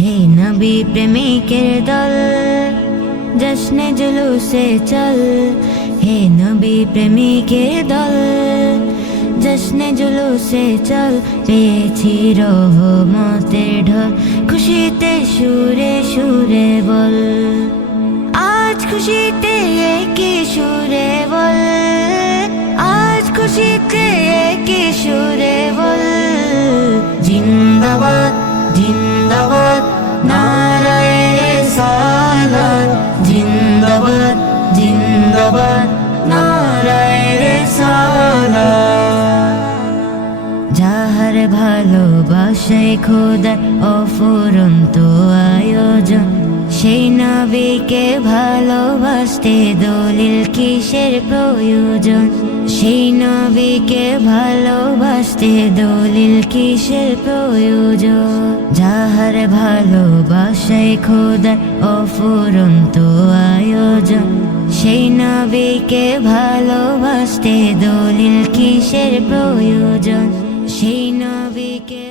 হে নবী প্রেমিকের দল, জশ্নে জুলুসে চল। হে নবী প্রেমিকের দল, জশ্নে জুলুসে চল। পেয়েছি রহমতের ঢল, খুশিতে সুরে সুরে বল। আজ খুশিতে একই সুরে বল, আজ খুশিতে একই সুরে বল। জিন্দাবাদ জিন্দাবাদ নারায়ে রিসালাত, জিন্দাবাদ জিন্দাবাদ নারায়ে রিসালাত। যাহার ভালোবাসায় খোদার অফুরন্ত আয়োজন, সেই নবীকে ভালোবাসতে দলিল কিসের প্রয়োজন? সেই নবীকে ভালোবাসতে দলিল কিসের প্রয়োজন? যাহার ভালোবাসায় খোদার অফুরন্ত আয়োজন, সেই নবীকে ভালোবাসতে দলিল কিসের প্রয়োজন? সেই নবীকে